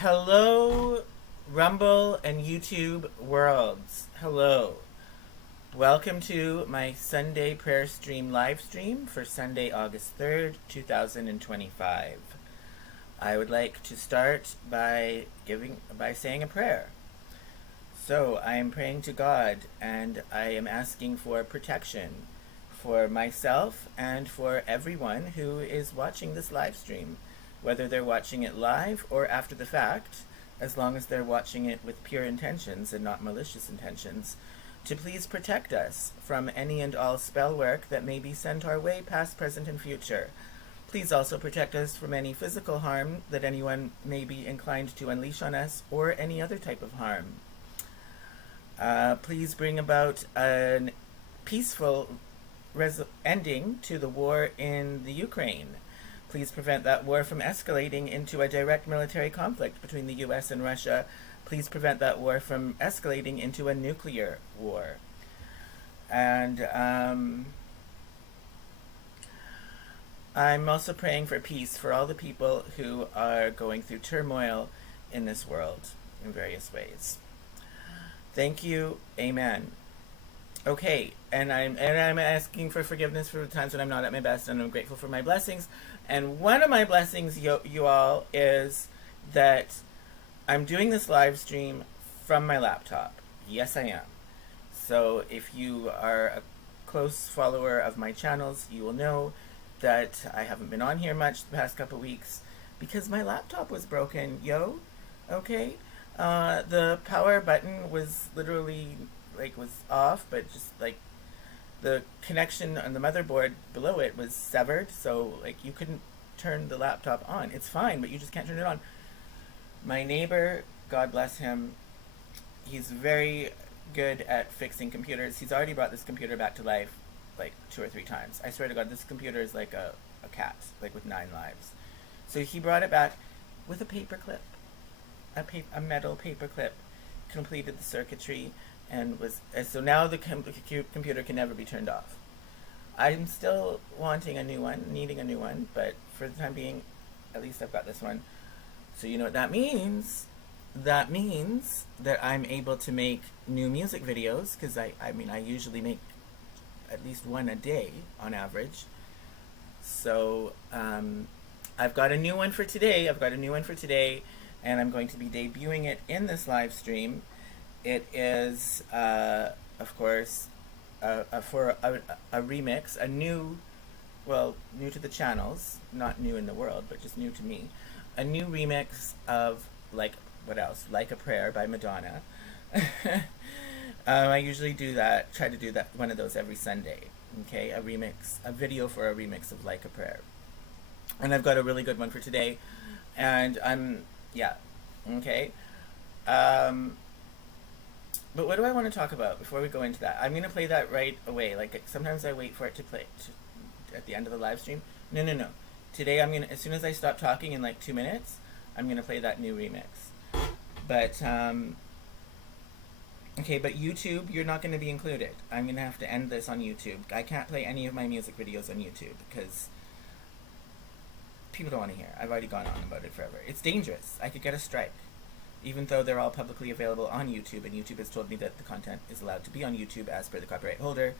Hello, Rumble and YouTube worlds. Hello. Welcome to my Sunday prayer stream live stream for Sunday, August 3rd, 2025. I would like to start by saying a prayer. So, I am praying to God and I am asking for protection for myself and for everyone who is watching this live stream, whether they're watching it live or after the fact, as long as they're watching it with pure intentions and not malicious intentions, to please protect us from any and all spell work that may be sent our way, past, present, and future. Please also protect us from any physical harm that anyone may be inclined to unleash on us, or any other type of harm. Please bring about a peaceful ending to the war in the Ukraine. Please prevent that war from escalating into a direct military conflict between the US and Russia. Please prevent that war from escalating into a nuclear war. And I'm also praying for peace for all the people who are going through turmoil in this world in various ways. Thank you. Amen. Okay, and I'm asking for forgiveness for the times when I'm not at my best, and I'm grateful for my blessings. And one of my blessings, you all, is that I'm doing this live stream from my laptop. Yes, I am. So if you are a close follower of my channels, you will know that I haven't been on here much the past couple weeks because my laptop was broken, okay? The power button was literally, was off, but just, the connection on the motherboard below it was severed, so, you couldn't turn the laptop on. It's fine, but you just can't turn it on. My neighbor, God bless him, he's very good at fixing computers. He's already brought this computer back to life, 2 or 3 times. I swear to God, this computer is like a cat, with 9 lives. So he brought it back with a paper clip. A metal paper clip, completed the circuitry, and so now the computer can never be turned off. I'm still wanting a new one, needing a new one, but for the time being, at least I've got this one. So you know what that means? That means that I'm able to make new music videos, because I usually make at least one a day on average. So I've got a new one for today. And I'm going to be debuting it in this live stream. It is, of course, for a remix, new to the channels, not new in the world, but just new to me, a new remix of, what else? Like a Prayer by Madonna. I usually try to do one of those every Sunday, okay? A video for a remix of Like a Prayer. And I've got a really good one for today, and yeah, okay. But what do I want to talk about before we go into that? I'm going to play that right away. Sometimes I wait for it to play at the end of the live stream. No. Today as soon as I stop talking in 2 minutes, I'm going to play that new remix. But, okay, but YouTube, you're not going to be included. I'm going to have to end this on YouTube. I can't play any of my music videos on YouTube because people don't want to hear. I've already gone on about it forever. It's dangerous. I could get a strike. Even though they're all publicly available on YouTube, and YouTube has told me that the content is allowed to be on YouTube as per the copyright holder,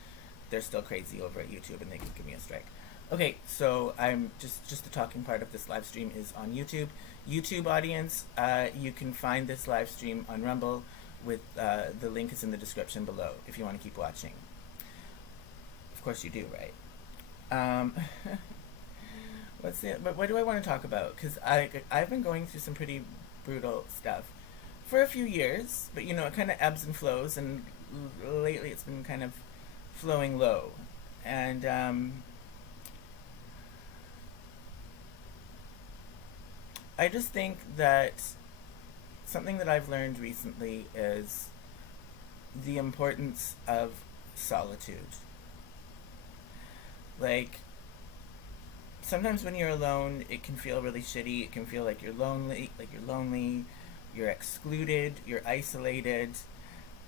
they're still crazy over at YouTube and they could give me a strike. Okay, so I'm just the talking part of this live stream is on YouTube. YouTube audience, you can find this live stream on Rumble with the link is in the description below if you want to keep watching. Of course you do, right? But what do I want to talk about? Because I've been going through some pretty brutal stuff for a few years, but it kind of ebbs and flows, and lately it's been kind of flowing low. And I just think that something that I've learned recently is the importance of solitude. Sometimes when you're alone, it can feel really shitty. It can feel like you're lonely, you're excluded, you're isolated,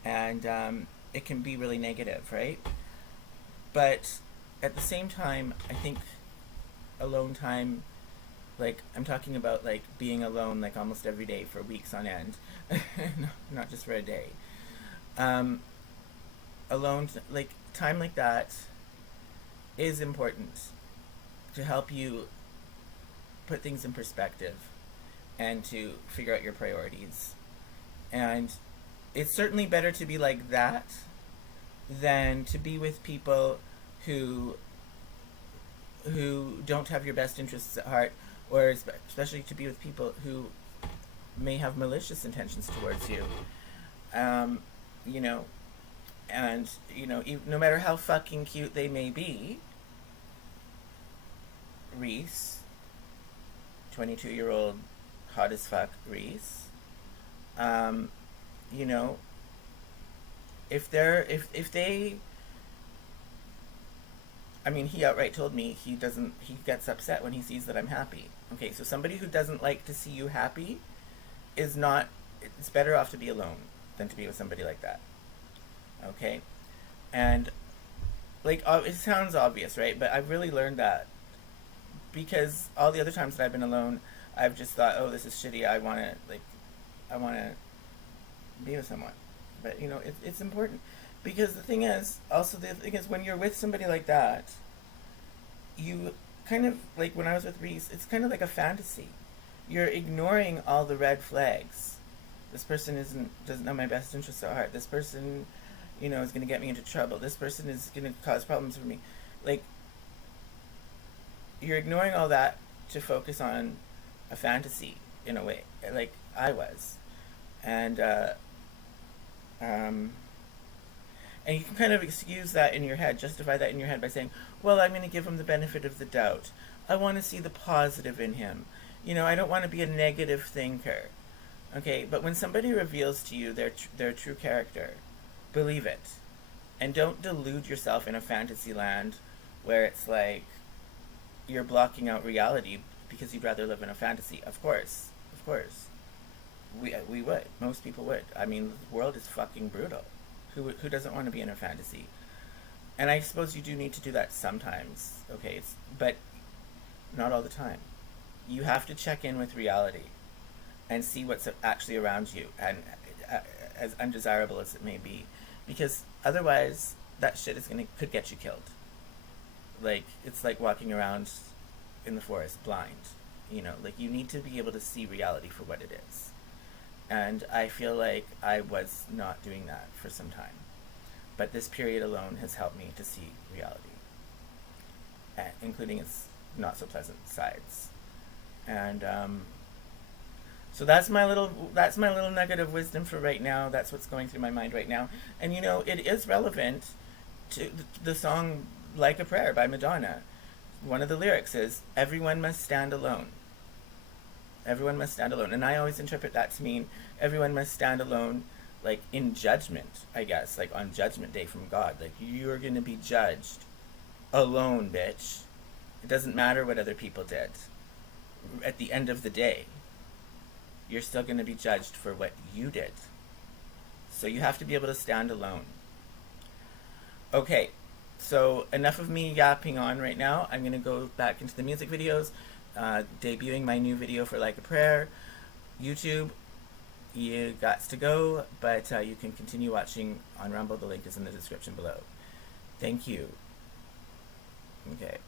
and it can be really negative, right? But at the same time, I think alone time Like, I'm talking about, like, being alone, like, almost every day for weeks on end. Not just for a day. Um, alone, like, time like that is important to help you put things in perspective and to figure out your priorities. And it's certainly better to be like that than to be with people who don't have your best interests at heart, or especially to be with people who may have malicious intentions towards you. Um, you know, and no matter how fucking cute they may be, Reese, 22-year-old, hot as fuck Reese, um, you know, if they, I mean, he outright told me he gets upset when he sees that I'm happy. Okay, so somebody who doesn't like to see you happy is not, it's better off to be alone than to be with somebody like that. Okay? And, like, it sounds obvious, right? But I've really learned that because all the other times that I've been alone, I've just thought, oh, this is shitty. I want to be with someone. But, it's important. Because the thing is, when you're with somebody like that, you kind of, like when I was with Reese, it's kind of like a fantasy. You're ignoring all the red flags. This person doesn't know my best interests at heart. This person, is going to get me into trouble. This person is going to cause problems for me. Like, you're ignoring all that to focus on a fantasy, in a way, like I was. And you can kind of excuse that in your head, justify that in your head by saying, well, I'm going to give him the benefit of the doubt. I want to see the positive in him. I don't want to be a negative thinker. Okay, but when somebody reveals to you their true character, believe it. And don't delude yourself in a fantasy land where it's like you're blocking out reality because you'd rather live in a fantasy. Of course. We would. Most people would. I mean, the world is fucking brutal. Who doesn't want to be in a fantasy? And I suppose you do need to do that sometimes, okay? But not all the time. You have to check in with reality and see what's actually around you, and as undesirable as it may be, because otherwise that shit could get you killed. Like, it's like walking around in the forest blind. Like, you need to be able to see reality for what it is. And I feel like I was not doing that for some time. But this period alone has helped me to see reality, including its not so pleasant sides. And so that's my little nugget of wisdom for right now. That's what's going through my mind right now. And it is relevant to the song "Like a Prayer" by Madonna. One of the lyrics is, "Everyone must stand alone." Everyone must stand alone. And I always interpret that to mean everyone must stand alone, like in judgment, I guess, like on Judgment Day from God. Like, you're going to be judged alone, bitch. It doesn't matter what other people did. At the end of the day, you're still going to be judged for what you did. So you have to be able to stand alone. Okay, so enough of me yapping on right now. I'm going to go back into the music videos. Debuting my new video for Like a Prayer. YouTube, you gots to go, but you can continue watching on Rumble. The link is in the description below. Thank you. Okay.